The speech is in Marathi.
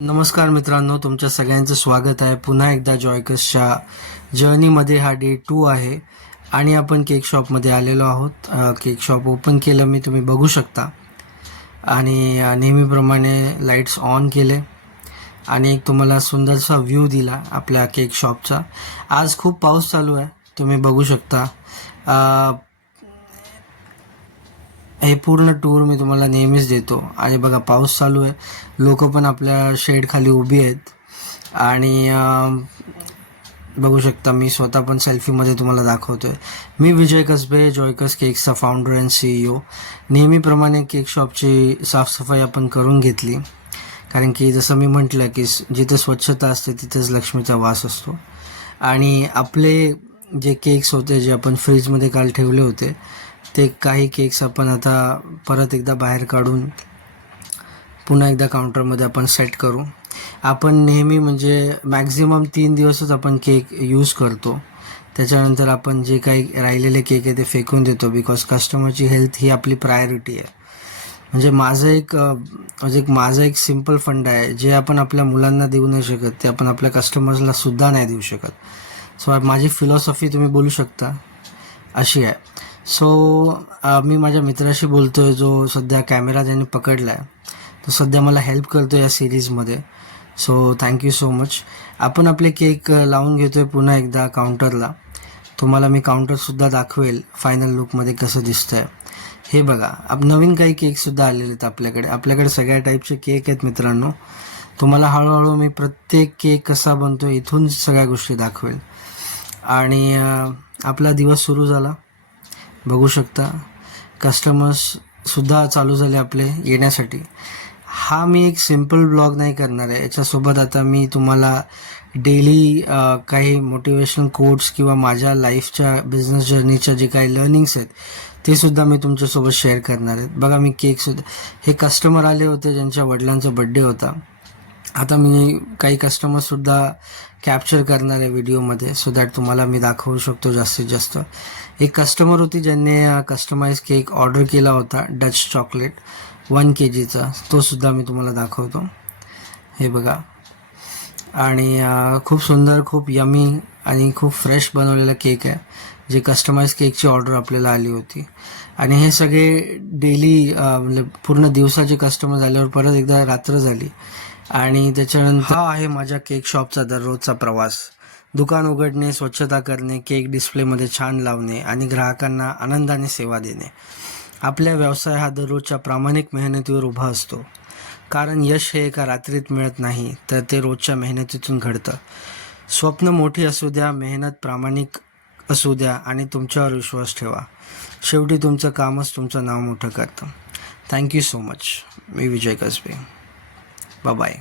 नमस्कार मित्रांनो, तुमच्या सगळ्यांचं स्वागत आहे पुन्हा एकदा जॉयकसच्या जर्नीमध्ये. हा डे 2 आहे आणि आपण केक शॉपमध्ये आलेलो आहोत. केक शॉप ओपन केलं मी, तुम्ही बघू शकता. आणि नेहमीप्रमाणे लाईट्स ऑन केले आणि एक तुम्हाला सुंदरसा व्ह्यू दिला आपल्या केक शॉपचा. आज खूप पाऊस चालू आहे, तुम्ही बघू शकता. हे पूर्ण टूर मी तुम्हाला नेहमीच देतो. आणि बघा, पाऊस चालू आहे, लोक पण आपल्या शेड खाली उभी आहेत. आणि बघू शकता, मी स्वतः पण सेल्फीमध्ये तुम्हाला दाखवतोय. मी विजय कसबे, जॉयकस केक्सचा फाउंडर अँड CEO. नेहमीप्रमाणे केक शॉपची साफसफाई आपण करून घेतली, कारण की जसं मी म्हटलं की जिथे स्वच्छता असते तिथेच लक्ष्मीचा वास असतो. आणि आपले जे केक्स होते, जे आपण फ्रीजमध्ये काल ठेवले होते, ते काही केक्स आपण आता परत एकदा बाहेर काढून पुन्हा एकदा काउंटरमध्ये आपण सेट करू. आपण नेहमी म्हणजे मॅक्झिमम 3 दिवसच आपण केक यूज करतो. त्याच्यानंतर आपण जे काही राहिलेले केक आहे ते फेकून देतो, बिकॉज कस्टमरची हेल्थ ही आपली प्रायोरिटी आहे. म्हणजे माझा एक सिम्पल फंड आहे, जे आपण आपल्या मुलांना देऊ नाही शकत ते आपण आपल्या कस्टमर्सला सुद्धा नाही देऊ शकत. सो माझी फिलॉसॉफी तुम्ही बोलू शकता अशी आहे. सो मी माझ्या मित्राशी बोलतो आहे, जो सध्या कॅमेरा ज्याने पकडला आहे, तो सध्या मला हेल्प करतो या सिरीजमध्ये. So thank you so much. आपण आपले केक लावून घेतो आहे पुन्हा एकदा काउंटरला. तुम्हाला मी काउंटरसुद्धा दाखवेल फायनल लुकमध्ये कसं दिसतं आहे. हे बघा, नवीन काही केकसुद्धा आलेले आहेत आपल्याकडे सगळ्या टाईपचे केक आहेत मित्रांनो. तुम्हाला हळूहळू मी प्रत्येक केक कसा बनतो इथून सगळ्या गोष्टी दाखवेल. आणि आपला दिवस सुरू झाला, बघू शकता. कस्टमर्ससुद्धा चालू झाले आपले येण्यासाठी. हा मी एक सिम्पल ब्लॉग नाही करणार आहे, याच्यासोबत आता मी तुम्हाला डेली काही मोटिवेशनल कोट्स किंवा माझ्या लाईफच्या बिझनेस जर्नीच्या जे काही लर्निंग्स आहेत ते सुद्धा मी तुमच्यासोबत शेअर करणार आहेत. बघा, मी केकसुद्धा, हे कस्टमर आले होते ज्यांच्या वडिलांचा बड्डे होता. आता मी काही कस्टमरसुद्धा कॅप्चर करणार आहे व्हिडिओमध्ये, सो दॅट तुम्हाला मी दाखवू शकतो जास्तीत जास्त. एक कस्टमर होती ज्यांनी कस्टमाइज केक ऑर्डर केला होता, डच चॉकलेट 1 kgचा, तो सुद्धा मी तुम्हाला दाखवतो. हे बघा. आणि खूप सुंदर, खूप यमी आणि खूप फ्रेश बनवलेला केक आहे, जे कस्टमाइज केकची ऑर्डर आपल्याला आली होती. आणि हे सगळे डेली म्हणजे पूर्ण दिवसाचे कस्टमर झाल्यावर परत एकदा रात्र झाली. आणि त्याच्यानंतर हा आहे माझ्या केक शॉपचा दररोजचा प्रवास. दुकान उघडणे, स्वच्छता करणे, केक डिस्प्लेमध्ये छान लावणे आणि ग्राहकांना आनंदाने सेवा देणे. आपल्या व्यवसाय हा दररोजच्या प्रामाणिक मेहनतीवर उभा असतो, कारण यश हे एका रात्रीत मिळत नाही, तर ते रोजच्या मेहनतीतून घडतं. स्वप्न मोठी असू द्या, मेहनत प्रामाणिक असू द्या आणि तुमच्यावर विश्वास ठेवा. शेवटी तुमचं कामच तुमचं नाव मोठं करतं. Thank you so much. मी विजय कसबे. बाय.